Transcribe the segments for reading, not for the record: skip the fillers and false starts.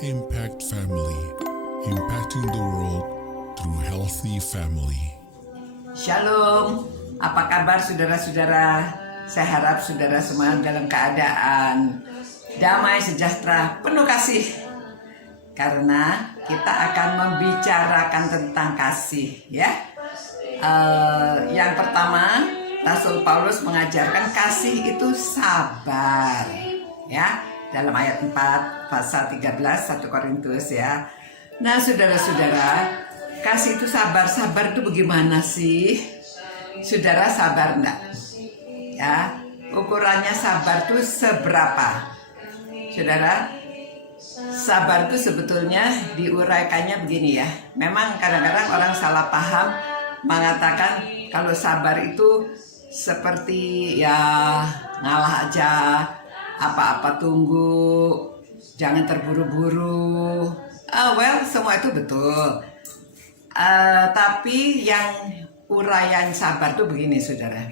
Impact Family, impacting the world through healthy family. Shalom, apa kabar saudara-saudara? Saya harap saudara semua dalam keadaan damai, sejahtera, penuh kasih. Karena kita akan membicarakan tentang kasih, ya. Yang pertama, Rasul Paulus mengajarkan kasih itu sabar, ya. Dalam ayat 4 pasal 13 1 Korintus, ya. Nah, saudara-saudara, kasih itu sabar. Sabar itu bagaimana sih? Saudara sabar enggak? Ya, ukurannya sabar itu seberapa? Saudara, sabar itu sebetulnya diuraikannya begini, ya. Memang kadang-kadang orang salah paham mengatakan kalau sabar itu seperti ya ngalah aja, apa-apa tunggu, jangan terburu-buru. Well, semua itu betul. Tapi yang uraian sabar itu begini, saudara.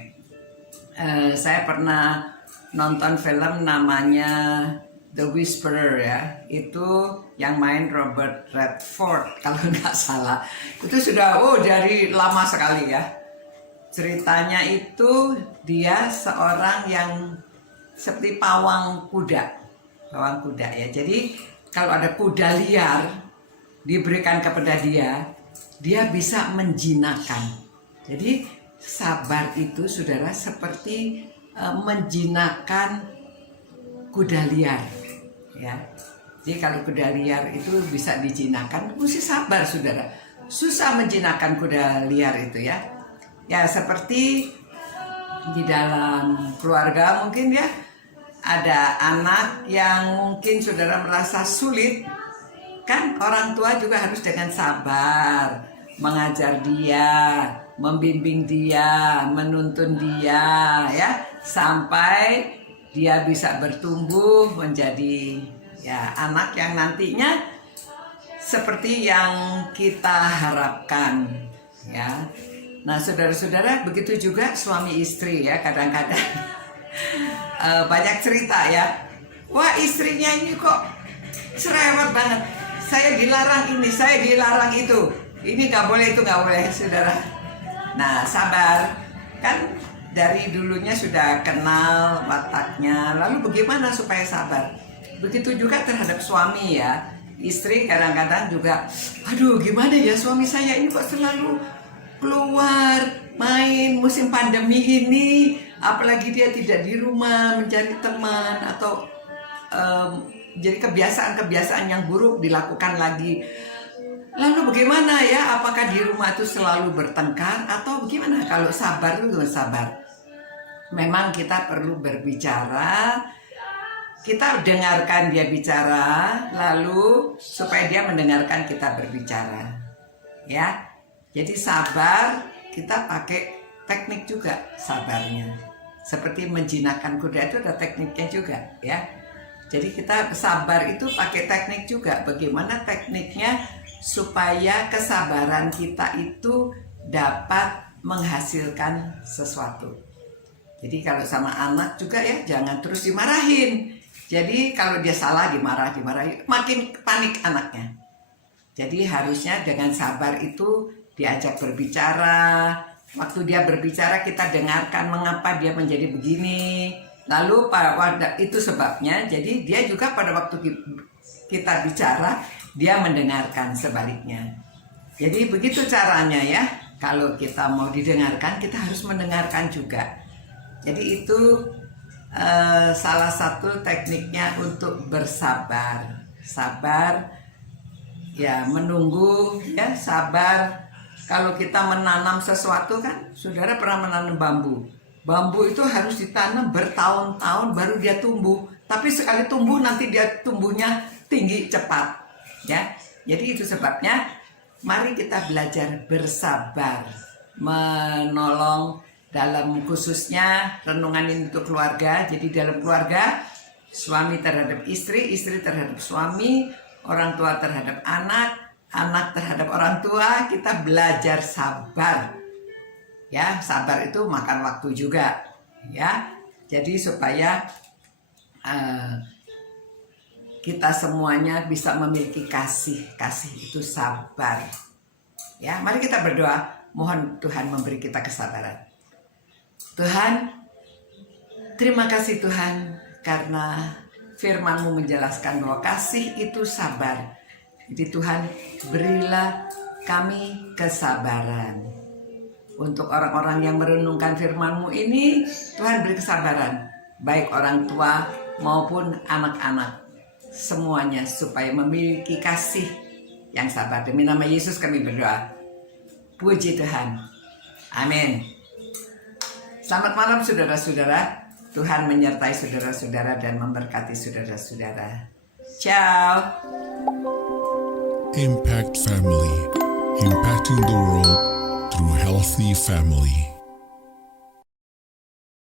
Saya pernah nonton film namanya The Whisperer, ya. Itu yang main Robert Redford kalau nggak salah. Itu sudah dari lama sekali, ya. Ceritanya itu dia seorang yang seperti pawang kuda, ya. Jadi kalau ada kuda liar diberikan kepada dia bisa menjinakkan. Jadi sabar itu, saudara, seperti menjinakkan kuda liar, ya. Jadi kalau kuda liar itu bisa dijinakkan, mesti sabar, saudara. Susah menjinakkan kuda liar itu, ya. Ya seperti di dalam keluarga mungkin, ya, ada anak yang mungkin saudara merasa sulit, kan orang tua juga harus dengan sabar mengajar dia, membimbing dia, menuntun dia, ya, sampai dia bisa bertumbuh menjadi ya anak yang nantinya seperti yang kita harapkan, ya. Nah, saudara-saudara, begitu juga suami istri, ya. Kadang-kadang banyak cerita, ya. Wah, istrinya ini kok cerewet banget. Saya dilarang ini, saya dilarang itu. Ini nggak boleh, itu nggak boleh, saudara. Nah, sabar. Kan dari dulunya sudah kenal wataknya. Lalu bagaimana supaya sabar? Begitu juga terhadap suami, ya. Istri kadang-kadang juga, aduh gimana ya suami saya ini kok selalu keluar main musim pandemi ini, apalagi dia tidak di rumah mencari teman atau jadi kebiasaan-kebiasaan yang buruk dilakukan lagi. Lalu bagaimana, ya? Apakah di rumah itu selalu bertengkar atau bagaimana? Kalau sabar itu sabar. Memang kita perlu berbicara, kita dengarkan dia bicara, lalu supaya dia mendengarkan kita berbicara, ya. Jadi sabar kita pakai teknik juga sabarnya. Seperti menjinakkan kuda itu ada tekniknya juga, ya. Jadi kita sabar itu pakai teknik juga. Bagaimana tekniknya supaya kesabaran kita itu dapat menghasilkan sesuatu. Jadi kalau sama anak juga, ya, jangan terus dimarahin. Jadi kalau dia salah dimarahi, makin panik anaknya. Jadi harusnya dengan sabar itu diajak berbicara. Waktu dia berbicara kita dengarkan mengapa dia menjadi begini. Lalu itu sebabnya. Jadi dia juga pada waktu kita bicara dia mendengarkan sebaliknya. Jadi begitu caranya, ya. Kalau kita mau didengarkan kita harus mendengarkan juga. Jadi itu salah satu tekniknya untuk bersabar. Sabar, ya, menunggu, ya, sabar. Kalau kita menanam sesuatu, kan, saudara pernah menanam bambu. Bambu itu harus ditanam bertahun-tahun baru dia tumbuh. Tapi sekali tumbuh nanti dia tumbuhnya tinggi cepat, ya. Jadi itu sebabnya mari kita belajar bersabar, menolong dalam khususnya renungan ini untuk keluarga. Jadi dalam keluarga, suami terhadap istri, istri terhadap suami, orang tua terhadap anak, anak terhadap orang tua, kita belajar sabar. Ya, sabar itu makan waktu juga, ya. Jadi supaya kita semuanya bisa memiliki kasih. Kasih itu sabar. Ya, mari kita berdoa, mohon Tuhan memberi kita kesabaran. Tuhan, terima kasih Tuhan karena firman-Mu menjelaskan bahwa kasih itu sabar. Jadi Tuhan, berilah kami kesabaran. Untuk orang-orang yang merenungkan firman-Mu ini, Tuhan beri kesabaran. Baik orang tua maupun anak-anak. Semuanya supaya memiliki kasih yang sabar. Demi nama Yesus kami berdoa. Puji Tuhan. Amin. Selamat malam saudara-saudara. Tuhan menyertai saudara-saudara dan memberkati saudara-saudara. Ciao. Impact Family, impacting the world through healthy family.